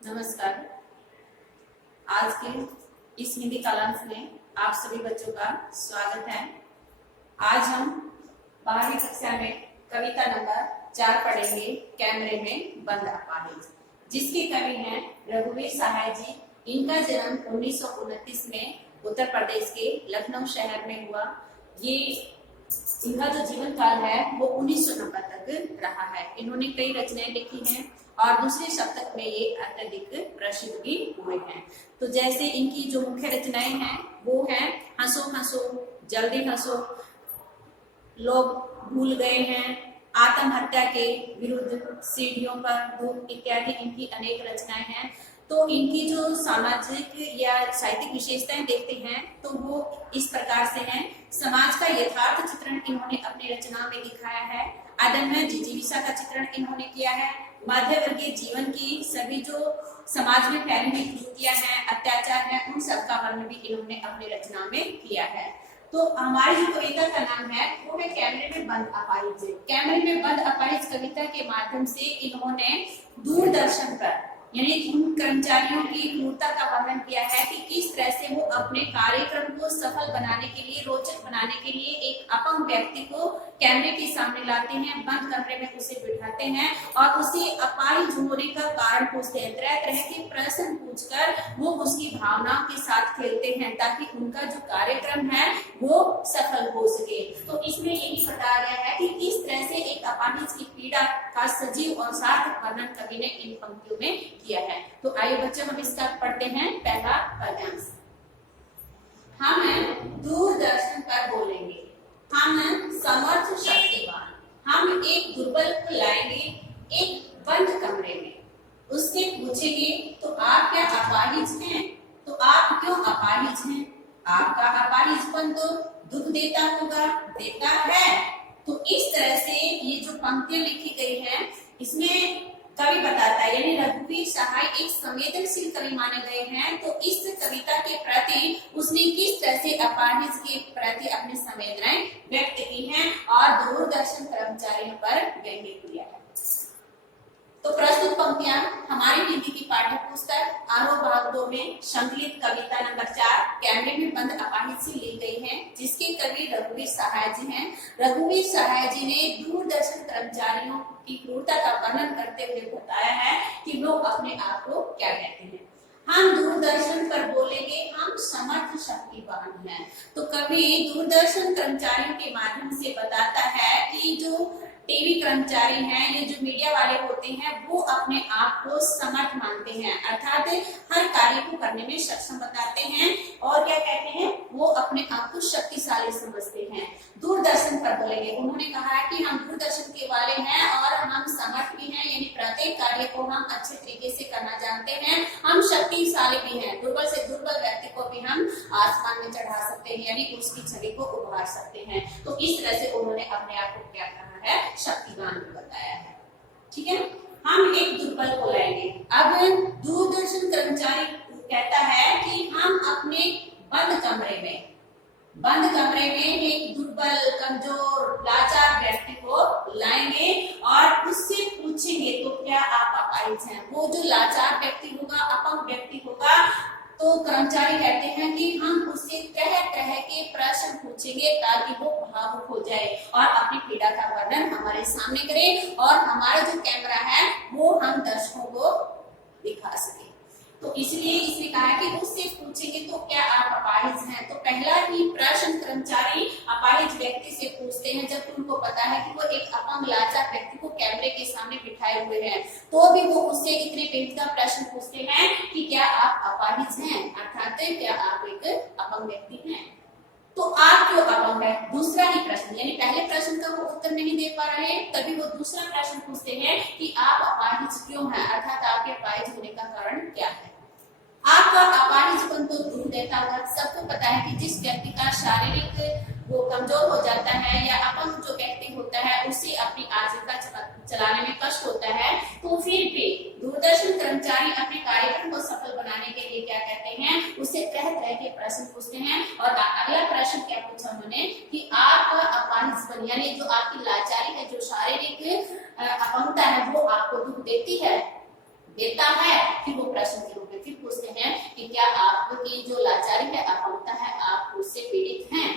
नमस्कार। आज के इस हिंदी कालांश में आप सभी बच्चों का स्वागत है। आज हम 12वीं कक्षा में कविता नंबर 4 पढ़ेंगे, कैमरे में बंद अपाहिज, जिसके कवि हैं रघुवीर सहाय जी। इनका जन्म 1929 में उत्तर प्रदेश के लखनऊ शहर में हुआ। ये इनका जो जीवन काल है वो 1990 तक रहा है। इन्होंने कई रचनाएं लिखी हैं और दूसरे शतक में ये अत्यधिक प्रसिद्ध भी हुए हैं। तो जैसे इनकी जो मुख्य रचनाएं हैं वो हैं हंसो हंसो, जल्दी हंसो, लोग भूल गए हैं, आत्महत्या के विरुद्ध, सीढ़ियों पर धूप इत्यादि इनकी अनेक रचनाएं हैं। तो इनकी जो सामाजिक या साहित्यिक विशेषताएं देखते हैं तो वो इस प्रकार से हैं। समाज का यथार्थ चित्रण इन्होंने अपनी रचना में दिखाया है। अदम्य जिजीविषा का चित्रण इन्होंने किया है। मध्य वर्गीय जीवन की सभी जो समाज में फैली हुई कुरीतियां हैं, अत्याचार है, उन सबका वर्णन भी इन्होंने अपनी रचना में किया है। तो हमारी जो कविता का नाम है वो है कैमरे में बंद अपाहिज। कैमरे में बंद अपाहिज कविता के माध्यम से इन्होंने दूरदर्शन पर यानी उन कर्मचारियों की क्रूरता का वर्णन किया है कि किस तरह से वो अपने कार्यक्रम को सफल बनाने के लिए, रोचक बनाने के लिए एक अपंग व्यक्ति को कैमरे के सामने लाते हैं, बंद कमरे में उसे बिठाते हैं और उसे अपाहिज होने का कारण पूछते हैं। तरह तरह के प्रश्न पूछकर वो उसकी भावनाओं के साथ खेलते हैं ताकि उनका जो कार्यक्रम है वो सफल हो सके। तो इसमें यही बताया गया है कि किस तरह से एक अपाहिज की पीड़ा का सजीव और सार्थक वर्णन कवि ने इन पंक्तियों में किया है। तो आइए बच्चों हम इसका पढ़ते हैं। पहला पद्यांश, हम दूरदर्शन पर बोलेंगे, हम समर्थ शक्तिवान, हम एक दुर्बल को लाएंगे एक बंद कमरे में, उससे पूछेंगे तो आप क्या अपाहिज हैं? तो आप क्यों अपाहिज हैं? आपका अपाहिजपन तो दुख देता होगा, देता है। तो इस तरह से ये जो पंक्तियां लिखी गई हैं इसमें कवि बताता है, यानी रघुवीर सहाय एक संवेदनशील कवि माने गए हैं। तो इस कविता के प्रति उसने किस तरह से अपाहिज के प्रति अपनी संवेदनाएं व्यक्त की हैं और दूरदर्शन कर्मचारियों पर व्यंग्य किया है। तो प्रस्तुत पंक्तियां हमारी हिंदी की पाठ्य पुस्तक आरोह भाग 2 में संकलित कविता नंबर 4 कैमरे में बंद अपाहिज से ली गई है, जिसके कवि रघुवीर सहाय जी हैं। रघुवीर सहाय जी ने दूरदर्शन कर्मचारियों की क्रूरता का वर्णन करते हुए बताया है कि वो अपने आप को क्या कहते हैं। हम दूरदर्शन पर बोलेंगे, हम समर्थ शक्तिवान हैं। तो कवि दूरदर्शन कर्मचारियों के माध्यम से बताता है कि जो टीवी कर्मचारी हैं, ये जो मीडिया वाले होते हैं, वो अपने आप को समर्थ मानते हैं, अर्थात हर कार्य को करने में सक्षम बताते हैं और क्या कहते हैं, वो अपने आप को शक्तिशाली समझते हैं। दूरदर्शन पर बोलेंगे, उन्होंने कहा है कि हम दूरदर्शन के वाले हैं और हम समर्थ भी हैं, यानी प्रत्येक कार्य को हम अच्छे तरीके से करना जानते हैं। हम शक्तिशाली भी हैं, दुर्बल से दुर्बल व्यक्ति को भी हम आसमान में चढ़ा सकते हैं, यानी उसकी छवि को उभार सकते हैं। तो इस तरह से उन्होंने अपने आप को क्या कहा है, शक्तिवान बताया है। ठीक है, हम एक दुर्बल को लाएंगे। अब दूरदर्शन कर्मचारी कहता है कि हम अपने बंद कमरे में एक दुर्बल, कमजोर, लाचार व्यक्ति को लाएंगे और उससे पूछेंगे तो क्या आप अपाहिज हैं? वो जो लाचार व्यक्ति होगा, अपंग व्यक्ति होगा, तो कर्मचारी कहते हैं कि हम उससे तरह तरह के प्रश्न पूछेंगे ताकि वो भावुक हो जाए और अपनी पीड़ा का वर्णन हमारे सामने करे और हमारा जो कैमरा है वो हम दर्शकों को दिखा सके। तो इसलिए इसने कहा कि उससे पूछेंगे तो क्या आप अपाहिज हैं? तो पहला ही प्रश्न कर्मचारी अपाहिज व्यक्ति से पूछते हैं जब उनको पता है कि वो एक अपंग लाचार व्यक्ति को कैमरे के सामने बिठाए हुए हैं, तो भी वो उससे इतने पेचीदा प्रश्न पूछते हैं कि क्या आप अपाहिज हैं, अर्थात क्या आप एक अपंग व्यक्ति हैं? तो आप क्यों अपंग है? दूसरा ही प्रश्न, यानी पहले प्रश्न का वो उत्तर नहीं दे पा रहे हैं, तभी वो दूसरा प्रश्न पूछते हैं कि आप अपाहिज क्यों हैं, अर्थात आपके अपाहिज होने का कारण क्या है? आपका अपाहिजपन तो दूर देता होगा। सबको पता है कि जिस व्यक्ति का शारीरिक वो कमजोर हो जाता है या अपंग जो व्यक्ति होता है उसे अपनी आजीविका चलाने में कष्ट होता है, तो फिर भी दूरदर्शन कर्मचारी अपने कार्यक्रम को सफल बनाने के लिए क्या कहते हैं, उससे तरह तरह के प्रश्न पूछते हैं। और अगला प्रश्न क्या पूछा उन्होंने कि आपका अपाहिजपन यानी जो आपकी लाचारी है, जो शारीरिक अपंगता है, वो आपको दुख देती है? देता है, फिर वो प्रश्न के रूप में फिर पूछते हैं कि क्या आपकी जो लाचारी है, अपंगता है, आप उससे पीड़ित हैं?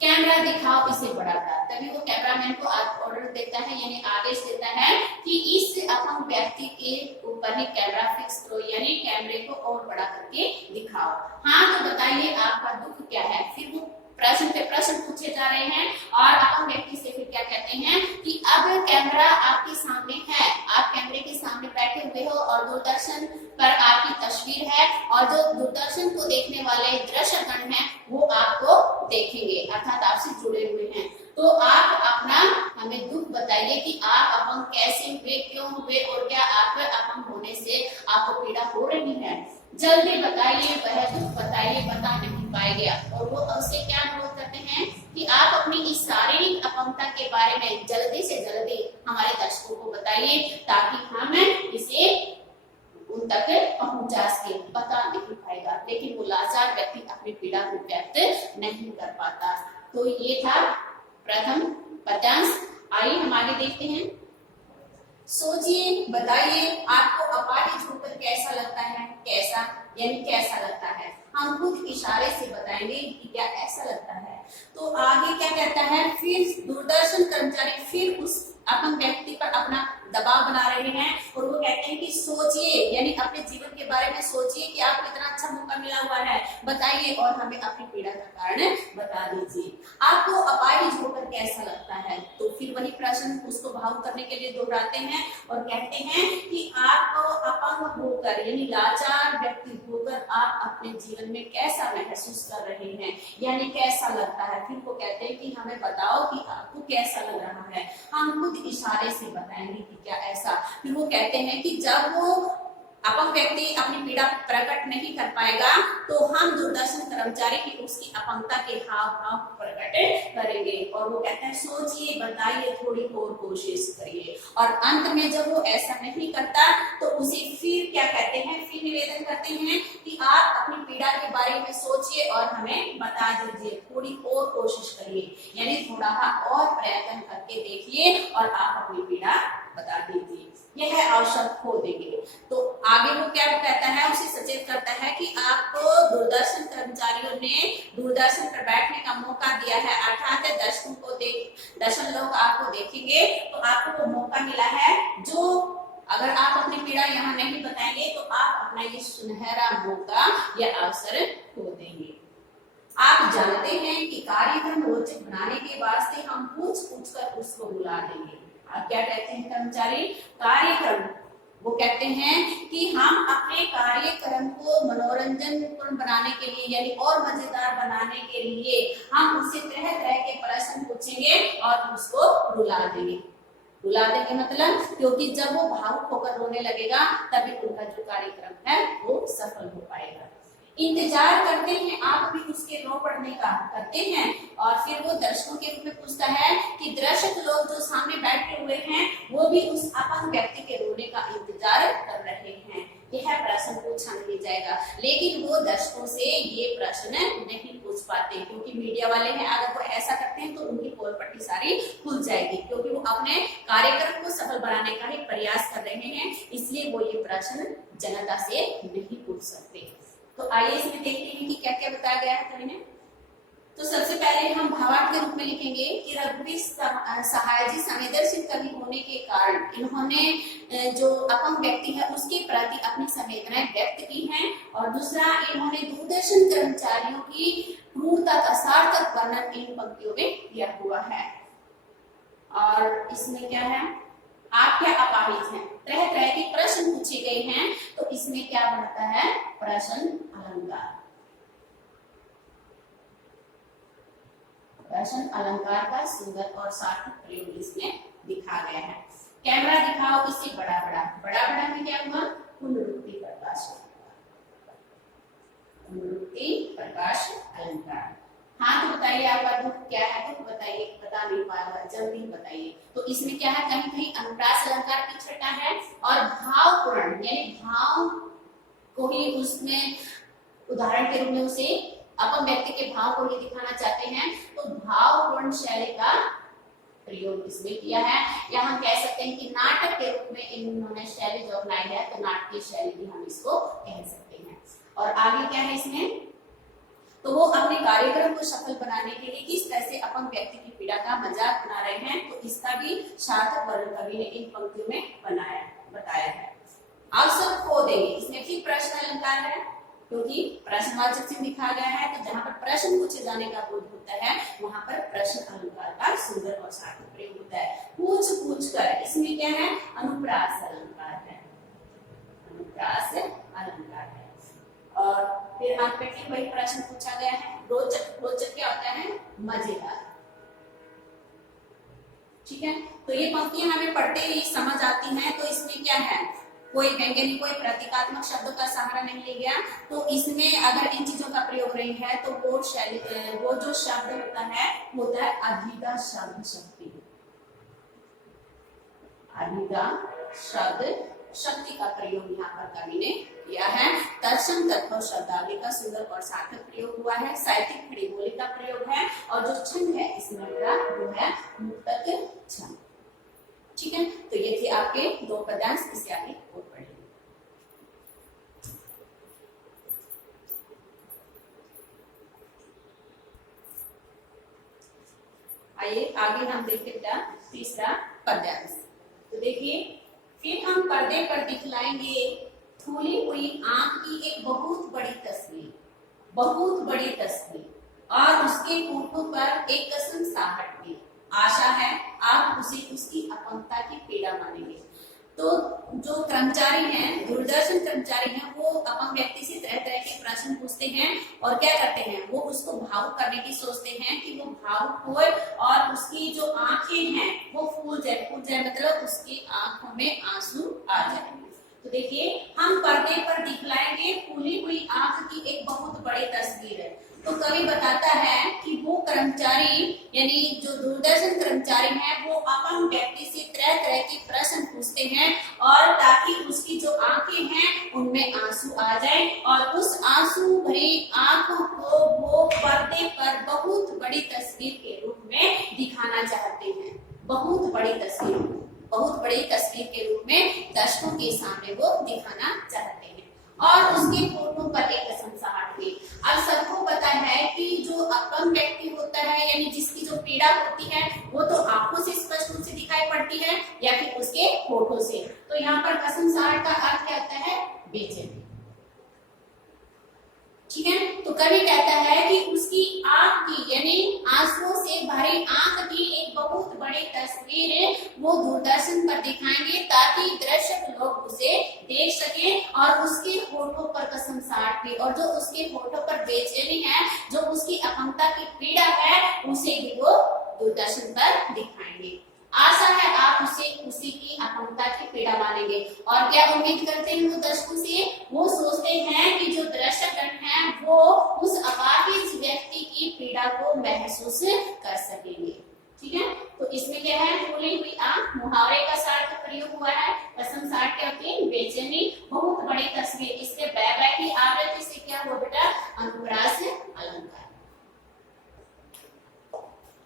कैमरा दिखाओ इसे बड़ा बड़ा। तभी वो कैमरामैन को ऑर्डर देता है, यानी आदेश देता है कि इस अपंग व्यक्ति के ऊपर ही कैमरा फिक्स करो, यानी कैमरे को और बड़ा करके दिखाओ। हाँ तो बताइए आपका दुख क्या है? फिर वो प्रश्न पे प्रश्न पूछे जा रहे हैं और अपंग व्यक्ति से फिर क्या कहते हैं कि अब कैमरा आपके सामने है, आप कैमरे के सामने बैठे हुए हो और दूरदर्शन पर आपकी तस्वीर है और जो दूरदर्शन को देखने वाले दर्शकगण हैं वो आपको देखेंगे, अर्थात आपसे जुड़े हुए हैं। तो आप अपना हमें दुख बताइए कि आप अपंग कैसे हुए, क्यों हुए और क्या आप अपंग होने से आपको पीड़ा हो रही है? जल्दी बताइए, वह दुख बताइए, बता नहीं पाएंगे। और वो उससे क्या अनुरोध करते हैं कि आप अपनी इस शारीरिक अपंगता के बारे में जल्दी से जल्दी हमारे दर्शकों को बताइए ताकि हम इसे उन तक पहुंचा सके। बता नहीं पाएगा, लेकिन वो लाचार व्यक्ति अपनी पीड़ा को व्यक्त नहीं कर पाता। तो ये था प्रथम पद्यांश। आइए हम आगे देखते हैं। सोचिए, बताइए आपको अपाहिज होकर कैसा लगता है? कैसा यानी कैसा लगता है? हम खुद इशारे से बताएंगे कि क्या ऐसा लगता है। तो आगे क्या कहता है, फिर दूरदर्शन कर्मचारी फिर उस अपने व्यक्ति पर अपना दबाव बना रहे हैं और वो कहते हैं कि सोचिए, यानी अपने जीवन के बारे में सोचिए कि आपको इतना अच्छा मौका मिला हुआ है, बताइए और हमें अपनी पीड़ा का कारण बता दीजिए। आपको अपाहिज होकर कैसा लगता है? तो फिर वही प्रश्न उसको भावुक करने के लिए दोहराते हैं और कहते हैं कि आपको अपंग होकर यानी लाचार व्यक्ति होकर आप अपने जीवन में कैसा महसूस कर रहे हैं, यानी कैसा लगता है। फिर वो कहते हैं कि हमें बताओ कि आपको कैसा लग रहा है। हम खुद इशारे से बताएंगे कि क्या ऐसा। फिर वो कहते हैं कि जब वो अपंग व्यक्ति अपनी पीड़ा प्रकट नहीं कर पाएगा तो हम दूरदर्शन कर्मचारी की उसकी अपंगता के हाव भाव प्रकट करेंगे। और वो कहते हैं सोचिए, बताइए, थोड़ी और कोशिश करिए। और अंत में जब वो ऐसा नहीं करता तो उसे फिर क्या कहते हैं, फिर निवेदन करते हैं कि आप अपनी पीड़ा के बारे में सोचिए और हमें बता दीजिए, थोड़ी और कोशिश करिए, यानी थोड़ा और प्रयत्न करके देखिए और आप अपनी पीड़ा बता दीजिए। यह अवसर खो देंगे। तो आगे वो क्या कहता है, उसे सचेत करता है कि आपको दूरदर्शन कर्मचारियों ने दूरदर्शन पर बैठने का मौका दिया है, अर्थात दर्शक लोग आपको देखेंगे तो आपको वो मौका मिला है। जो अगर आप अपनी पीड़ा यहाँ नहीं बताएंगे तो आप अपना ये सुनहरा मौका या अवसर खो देंगे। आप जानते हैं कि कार्यक्रम रोचक बनाने के वास्ते हम पूछ कर उसको बुला देंगे। आप क्या कहते हैं कर्मचारी? कार्यक्रम, वो कहते हैं कि हम अपने कार्यक्रम को मनोरंजनपूर्ण बनाने के लिए यानी और मजेदार बनाने के लिए हम उससे तरह तरह के प्रश्न पूछेंगे और उसको रुला देंगे। रुला देंगे मतलब क्योंकि जब वो भावुक होकर रोने लगेगा तभी उनका जो कार्यक्रम है वो सफल हो पाएगा। इंतजार करते हैं आप भी उसके रो पड़ने का, करते हैं। और फिर वो दर्शकों के रूप में पूछता है कि दर्शक लोग जो सामने बैठे हुए हैं वो भी उस अपंग व्यक्ति के रोने का इंतजार कर रहे हैं। यह प्रश्न पूछा नहीं जाएगा, लेकिन वो दर्शकों से ये प्रश्न नहीं पूछ पाते क्योंकि मीडिया वाले हैं। अगर वो ऐसा करते हैं तो उनकी पोल पट्टी सारी खुल जाएगी, क्योंकि वो अपने कार्यक्रम को सफल बनाने का ही प्रयास कर रहे हैं, इसलिए वो ये प्रश्न जनता से नहीं पूछ सकते। तो आइए इसमें देखते हैं कि क्या क्या बताया गया है कवि ने। तो सबसे पहले हम भावार्थ के रूप में लिखेंगे कि रघुवीर सहाय जी संवेदनशील कवि होने के कारण इन्होंने जो अपंग व्यक्ति है उसके प्रति अपनी संवेदनाएं व्यक्त की हैं। और दूसरा, इन्होंने दूरदर्शन कर्मचारियों की क्रूरता का सार्थक वर्णन इन पंक्तियों में किया हुआ है। और इसमें क्या है, आप क्या अपाहिज हैं, तरह तरह के प्रश्न पूछे गए हैं। तो इसमें क्या बनता है, प्रश्न अलंकार। प्रश्न अलंकार का सुंदर और सार्थक प्रयोग इसमें दिखा गया है। कैमरा दिखाओ इसे बड़ा बड़ा। बड़ा बड़ा में क्या हुआ, पुनरुक्ति प्रकाश। पुनरुक्ति प्रकाश अलंकार। हाँ तो बताइए आपका दुख क्या है, दुख बताइए, बता नहीं पाएगा, जल्दी बताइए। तो इसमें क्या है, कहीं कहीं अनुप्रास अलंकार की छटा है और भावपूर्ण यानी भाव को ही उसमें उदाहरण के रूप में उसे अपने व्यक्ति के भाव को ही दिखाना चाहते हैं। तो भावपूर्ण शैली का प्रयोग इसमें किया है, या हम कह सकते हैं कि नाटक के रूप में इन्होंने शैली जो अपनाई है, तो नाटकीय शैली भी हम इसको कह सकते हैं। और आगे क्या है इसमें, तो वो अपने कार्यक्रम को सफल बनाने के लिए किस तरह से अपंग व्यक्ति की पीड़ा का मजाक बना रहे हैं, तो इसका भी सार्थक वर्णन कवि ने इन पंक्तियों में बताया है। आप सब खो देंगे, इसमें भी प्रश्न अलंकार है, क्योंकि प्रश्नवाचक चिन्ह लिखा गया है, तो जहां पर प्रश्न पूछे जाने का बोध होता है वहां पर प्रश्न अलंकार का सुंदर और सार्थक प्रयोग होता है। पूछ कर, इसमें क्या है, अनुप्रास अलंकार है, अनुप्रास अलंकार है। और फिर आप पे फिर वही प्रश्न पूछा गया है, रोचक, रोचक क्या होता है, मजेदार। ठीक है, तो ये पंक्तियां हमें पढ़ते ही समझ आती हैं। तो इसमें क्या है, कोई व्यंग्यात्मक, कोई प्रतीकात्मक शब्दों का सहारा नहीं लिया गया, तो इसमें अगर इन चीजों का प्रयोग नहीं है तो वो शैली, वो जो शब्द होता है अभिधा शब्द शक्ति, अभिधा शब्द शक्ति का प्रयोग यहाँ पर कवि ने किया है। तत्सम तत्व शब्दावली का सुंदर और सार्थक प्रयोग हुआ है। साहित्यिक खड़ी बोली का प्रयोग है, और जो छंद है इसमें वो है मुक्तक छंद। ठीक है, तो ये थे आपके दो पद्यांश, इसे आगे और पढ़ेंगे। आइए आगे हम देखते हैं तीसरा पद्यांश। तो देखिए, फिर हम पर्दे पर दिखलाएंगे फूली हुई आंख की एक बहुत बड़ी तस्वीर, बहुत बड़ी तस्वीर, और उसके होठों पर एक कसम साहट भी। आशा है आप उसे उसकी अपंगता की पीड़ा मानेंगे। तो जो कर्मचारी हैं, दूरदर्शन कर्मचारी हैं, वो अपंग व्यक्ति से तरह तरह के प्रश्न पूछते हैं और क्या करते हैं, वो उसको भावुक करने की सोचते हैं कि वो भावुक होए और उसकी जो आंखें हैं वो फूल जाए, मतलब उसकी आंखों में आंसू आ जाएंगे। तो देखिए, हम पर्दे पर दिखलाएंगे फूली हुई आंख की एक बहुत बड़ी तस्वीर है। तो कवि बताता है कि वो कर्मचारी, यानी जो दूरदर्शन कर्मचारी हैं, वो अपंग व्यक्ति से तरह तरह के प्रश्न पूछते हैं, और ताकि उसकी जो आंखें हैं उनमें आंसू आ जाए, और उस आंसू भरी आंखों को वो पर्दे पर बहुत बड़ी तस्वीर के रूप में दिखाना चाहते हैं। बहुत बड़ी तस्वीर, बहुत बड़ी तस्वीर के रूप में दर्शकों के सामने वो दिखाना चाहते हैं। और उसके होठों पर एक कसमसाहट भी। अब सबको पता है कि जो अपंग व्यक्ति होता है, यानी जिसकी जो पीड़ा होती है, वो तो आंखों से स्पष्ट रूप से दिखाई पड़ती है या फिर उसके होठों से। तो यहाँ पर कसमसाहट का अर्थ क्या होता है, बेचैनी। ठीक है, तो कवि कहता है कि उसकी आंख की, यानी आंसुओं से भरी आंख की एक बहुत बड़ी तस्वीर वो दूरदर्शन पर दिखाएंगे, ताकि दर्शक लोग उसे देख सके, और उसके होठों पर कसमसाहट भी, और जो उसके होठों पर बेचैनी है, जो उसकी अपंगता की पीड़ा है, उसे भी वो दूरदर्शन पर दिखाएंगे। आशा है आप उसी की अपंगता की पीड़ा मानेंगे। और क्या उम्मीद करते हैं वो दर्शकों से, वो सोचते हैं कि जो दर्शकगण हैं वो उस अपाहिज व्यक्ति की पीड़ा को महसूस कर सकेंगे। ठीक है, तो इसमें क्या है, फूली हुई आंख, मुहावरे का सार्थक प्रयोग हुआ है। कसमसाहट क्या होती है, बेचैनी, बहुत बड़ी तस्वीर। इसके बै की आवृत्ति से क्या हुआ बेटा, अनुप्रास अलंकार।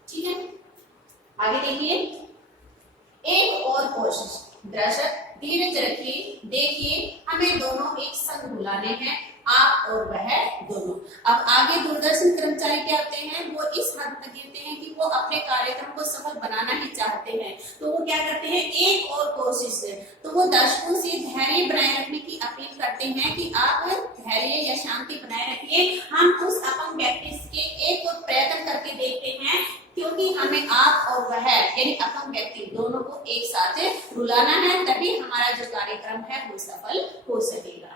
ठीक है, आगे देखिए, एक और कोशिश। दर्शक धीरज रखिए, देखिए हमें दोनों एक संग बुलाने हैं, आप और वह दोनों। अब आगे दूरदर्शन कर्मचारी क्या होते हैं, वो इस हद तक गिरते हैं कि वो अपने कार्यक्रम को सफल बनाना ही चाहते हैं। तो वो क्या करते हैं, एक और कोशिश से, तो वो दर्शकों से धैर्य बनाए रखने की अपील करते हैं कि आप धैर्य या शांति बनाए रखिए, हम उस अपंग व्यक्ति के एक और प्रयत्न करके देखते हैं, क्योंकि हमें आप और वह, यानी अपंग व्यक्ति दोनों को एक साथ रुलाना है, तभी हमारा जो कार्यक्रम है वो सफल हो सकेगा।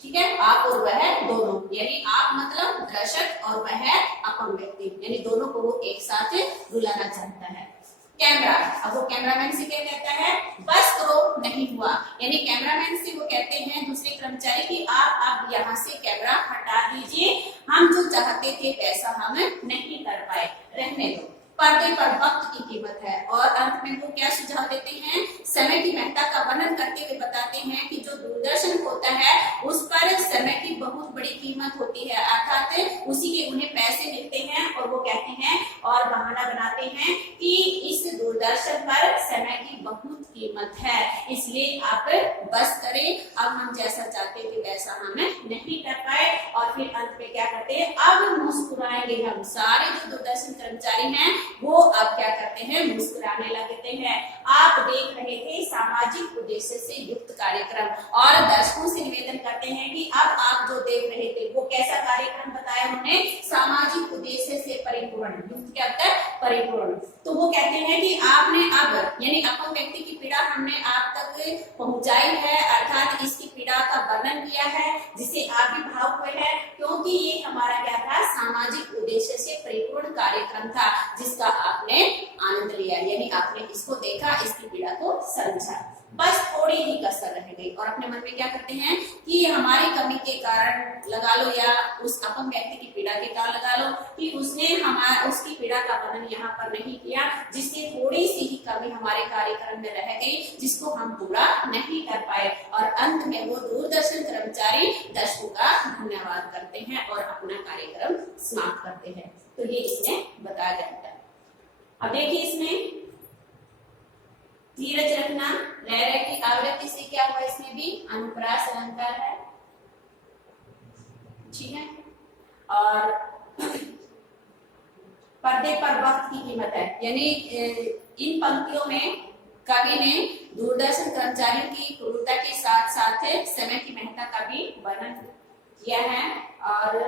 ठीक है, आप और वह दोनों, यानी आप मतलब दर्शक और वह अपंग व्यक्ति, यानी दोनों को वो एक साथ रुलाना चाहता है। कैमरा, अब वो कैमरामैन से क्या कहता है, बस करो, नहीं हुआ, यानी कैमरामैन से वो कहते हैं दूसरे कर्मचारी कि आप अब यहाँ से कैमरा हटा दीजिए, हम जो चाहते थे वैसा हम नहीं कर पाए, रहने दो। पर्दे पर वक्त की कीमत है। और अंत में वो क्या सुझाव देते हैं, समय की महत्ता का वर्णन करते हुए बताते हैं कि जो दूरदर्शन होता है उस पर समय की बहुत बड़ी कीमत होती है, अर्थात उसी के उन्हें पैसे मिलते हैं, और वो कहते हैं और बहाना बनाते हैं कि इस दूरदर्शन दूरदर्शन पर समय की बहुत कीमत है, इसलिए आप बस करें। अब हम जैसा चाहते थे वैसा हम नहीं कर पाए और फिर अंत में क्या करते हैं, अब मुस्कुराएंगे हम। सारे जो दूरदर्शन कर्मचारी हैं वो अब क्या करते हैं, मुस्कुराने लगते हैं। आप देख रहे थे सामाजिक उद्देश्य से युक्त कार्यक्रम और दर्शकों से निवेदन करते हैं कि अब आप जो देख रहे थे वो कैसा कार्यक्रम बताया उन्होंने, सामाजिक उद्देश्य से परिपूर्ण। युक्त क्या होता है, परिपूर्ण। तो वो कहते हैं कि आपने अब यानी अपंग व्यक्ति की पीड़ा हमने आप तक पहुंचाई है, अर्थात इसकी पीड़ा का वर्णन किया है जिसे आप भी भावुक हुए हैं, क्योंकि ये हमारा क्या था, सामाजिक उद्देश्य से परिपूर्ण कार्यक्रम था जिसका आपने आनंद लिया, यानी आपने इसको देखा, इसकी पीड़ा को समझा। बस थोड़ी ही कसर रह गई और अपने मन में क्या करते हैं कि हमारी कमी के कारण लगा लो या उस अपंग व्यक्ति की पीड़ा के कारण लगा लो कि उसने उसकी पीड़ा का वर्णन यहाँ पर नहीं किया, जिसकी थोड़ी सी ही कमी हमारे कार्यक्रम में रह गई, जिसको हम पूरा नहीं कर पाए। और अंत में वो दूरदर्शन कर्मचारी दर्शकों का धन्यवाद करते हैं और अपना कार्यक्रम समाप्त करते हैं। तो ये इसमें बताया जाता है। अब देखिए इसमें धीरज रखना, रह रह की आवृत्ति से क्या हुआ, इसमें भी अनुप्रास अलंकार है, ठीक है। और पर्दे पर वक्त की कीमत है, यानी इन पंक्तियों में कवि ने दूरदर्शन कर्मचारियों की क्रूरता के साथ साथ समय की महत्ता का भी वर्णन किया है। और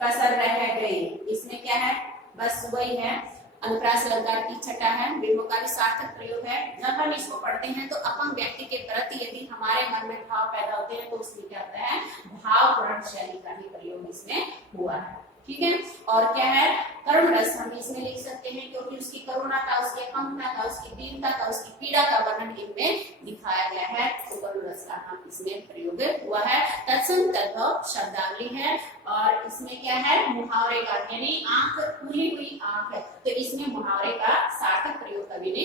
कसर रह गई, इसमें क्या है, बस वही है, अनुप्रास अलंकार की छठा है, विलोम का भी सार्थक प्रयोग है। जब हम इसको पढ़ते हैं तो अपंग व्यक्ति के प्रति यदि हमारे मन में भाव पैदा होते हैं तो उसमें क्या होता है, भावपूर्ण शैली का भी प्रयोग इसमें हुआ है, ठीक है। और क्या है, करुण रस हम इसमें लिख सकते हैं क्योंकि उसकी करुणा का, उसकी अपंगता का, उसकी दीनता का, उसकी पीड़ा का वर्णन इनमें दिखाया गया है, तो करुण रस का हम इसमें प्रयोग हुआ है। तत्सम तद्भव शब्दावली है और इसमें क्या है, मुहावरे का, यानी आंख खुली हुई आंख है, तो इसमें मुहावरे का सार्थक प्रयोग कवि ने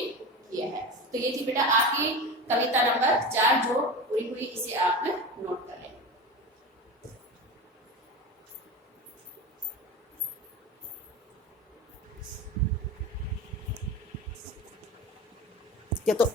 किया है। तो ये थी बेटा आपकी कविता नंबर 4 जो पूरी हुई, इसे आप नोट कर लें। तो